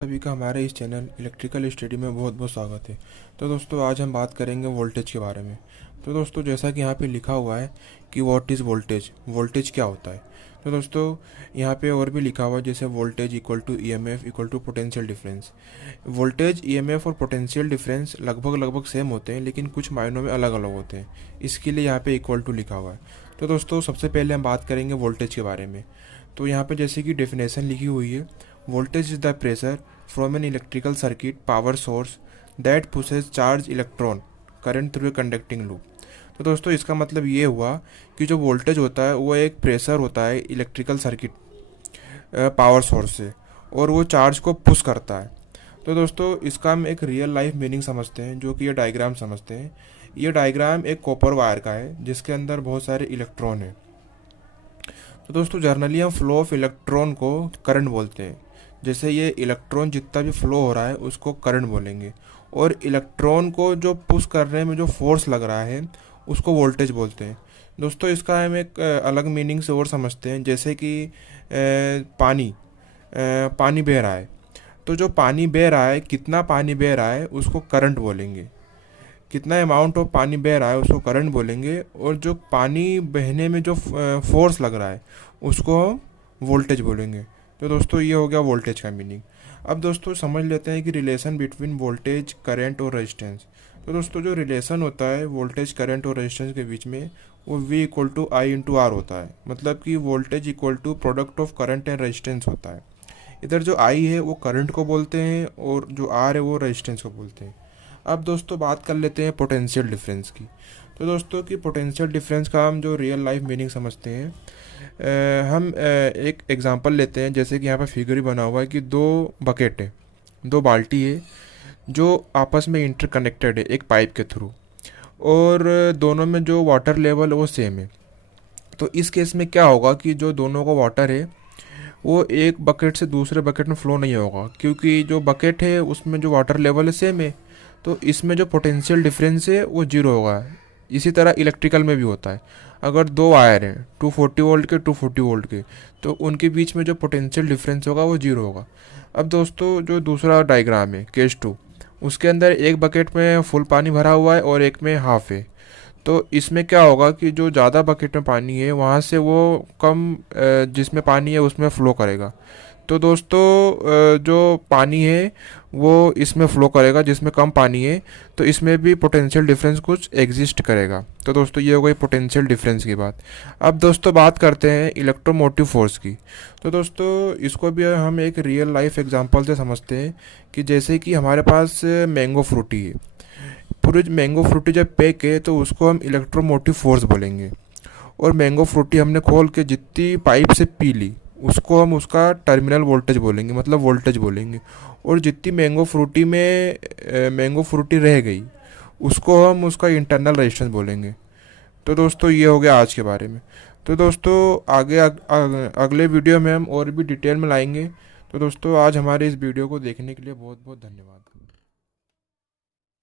सभी का हमारे इस चैनल इलेक्ट्रिकल स्टडी में बहुत बहुत स्वागत है। तो दोस्तों आज हम बात करेंगे वोल्टेज के बारे में। तो दोस्तों जैसा कि यहाँ पे लिखा हुआ है कि व्हाट इज़ वोल्टेज, वोल्टेज क्या होता है। तो दोस्तों यहाँ पे और भी लिखा हुआ है जैसे voltage equal to EMF equal to potential difference. Voltage EMF और पोटेंशियल डिफरेंस लगभग सेम होते हैं, लेकिन कुछ मायनों में अलग अलग होते हैं। इसके लिए यहाँ पे इक्वल टू लिखा हुआ है। तो दोस्तों सबसे पहले हम बात करेंगे वोल्टेज के बारे में। तो यहाँ पे जैसे कि डेफिनेशन लिखी हुई है, voltage is the pressure from an electrical circuit power source that pushes charge electron current through a conducting loop। तो दोस्तों इसका मतलब ये हुआ कि जो वोल्टेज होता है वो एक प्रेशर होता है इलेक्ट्रिकल सर्किट पावर सोर्स से, और वो चार्ज को पुश करता है। तो दोस्तों इसका हम एक रियल लाइफ मीनिंग समझते हैं, जो कि ये डायग्राम समझते हैं। ये डायग्राम एक कॉपर वायर का है जिसके अंदर बहुत सारे इलेक्ट्रॉन हैं। तो दोस्तों जर्नली हम फ्लो ऑफ इलेक्ट्रॉन को करंट बोलते हैं। जैसे ये इलेक्ट्रॉन जितना भी फ्लो हो रहा है उसको करंट बोलेंगे, और इलेक्ट्रॉन को जो पुश करने में जो फोर्स लग रहा है उसको वोल्टेज बोलते हैं। दोस्तों इसका हम एक अलग मीनिंग से और समझते हैं। जैसे कि पानी बह रहा है, तो जो पानी बह रहा है, कितना पानी बह रहा है उसको करंट बोलेंगे। कितना अमाउंट ऑफ पानी बह रहा है उसको करंट बोलेंगे, और जो पानी बहने में जो फोर्स लग रहा है उसको हम वोल्टेज बोलेंगे। तो दोस्तों ये हो गया वोल्टेज का मीनिंग। अब दोस्तों समझ लेते हैं कि रिलेशन बिटवीन वोल्टेज, करंट और रेजिस्टेंस। तो दोस्तों जो रिलेशन होता है वोल्टेज, करंट और रेजिस्टेंस के बीच में, वो V equal to I into R होता है। मतलब कि voltage equal to product of current and resistance होता है। इधर जो I है वो करंट को बोलते हैं, और जो R है वो रेजिस्टेंस को बोलते हैं। अब दोस्तों बात कर लेते हैं पोटेंशियल डिफरेंस की। तो दोस्तों की पोटेंशियल डिफरेंस का हम जो रियल लाइफ मीनिंग समझते हैं, हम एक एग्जांपल लेते हैं। जैसे कि यहाँ पर फिगर ही बना हुआ है कि दो बकेट है, दो बाल्टी है जो आपस में इंटरकनेक्टेड है एक पाइप के थ्रू, और दोनों में जो वाटर लेवल वो सेम है। तो इस केस में क्या होगा कि जो दोनों का वाटर है वो एक बकेट से दूसरे बकेट में फ्लो नहीं होगा, क्योंकि जो बकेट है उसमें जो वाटर लेवल है सेम है। तो इसमें जो पोटेंशियल डिफरेंस है वो जीरो होगा। इसी तरह इलेक्ट्रिकल में भी होता है। अगर दो वायर हैं 240 वोल्ट के 240 वोल्ट के, तो उनके बीच में जो पोटेंशियल डिफरेंस होगा वो जीरो होगा। अब दोस्तों जो दूसरा डायग्राम है केस 2, उसके अंदर एक बकेट में फुल पानी भरा हुआ है और एक में हाफ है। तो इसमें क्या होगा कि जो ज़्यादा बकेट में पानी है वहाँ से वो कम जिसमें पानी है उसमें फ़्लो करेगा। तो दोस्तों जो पानी है वो इसमें फ़्लो करेगा जिसमें कम पानी है, तो इसमें भी पोटेंशियल डिफरेंस कुछ एग्जिस्ट करेगा। तो दोस्तों ये हो गई पोटेंशियल डिफरेंस की बात। अब दोस्तों बात करते हैं इलेक्ट्रोमोटिव फोर्स की। तो दोस्तों इसको भी हम एक रियल लाइफ एग्जांपल से समझते हैं कि जैसे कि हमारे पास मैंगो फ्रूटी है। पूरी मैंगो फ्रूटी जब पैक है तो उसको हम इलेक्ट्रोमोटिव फोर्स बोलेंगे, और मैंगो फ्रूटी हमने खोल के जितनी पाइप से पी ली उसको हम उसका टर्मिनल वोल्टेज बोलेंगे, मतलब वोल्टेज बोलेंगे। और जितनी मैंगो फ्रूटी रह गई उसको हम उसका इंटरनल रेजिस्टेंस बोलेंगे। तो दोस्तों ये हो गया आज के बारे में। तो दोस्तों आगे अगले वीडियो में हम और भी डिटेल में लाएंगे। तो दोस्तों आज हमारे इस वीडियो को देखने के लिए बहुत बहुत धन्यवाद।